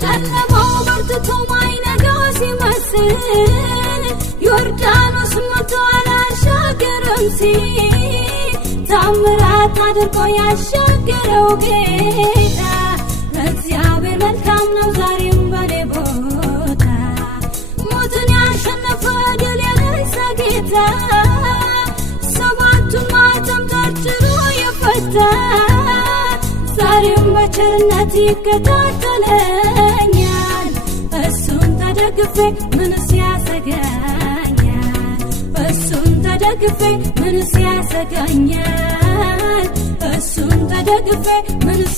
ጨለማው በርትቶ ማይነጋ ሲመስል ዮርዳኖስ ሞልቷል አሻገረም ሲል ታምራት አድርጎ ያሻገረው ጌታ እግዚአብሔር መልካም ነው ዛሬም በኔ ቦታ ሞትን ያሸነፈ ድል የነሳ ጌታ ሰባቱን ማኅተም ተርትሮ የፈታ ዛሬም በቸርነት ይከታተለኛል እሱን ተደግፌ ምንስ ያሰጋኛል እሱን ተደግፌ ምንስ ያሰጋኛል እሱን ተደግፌ ምንስ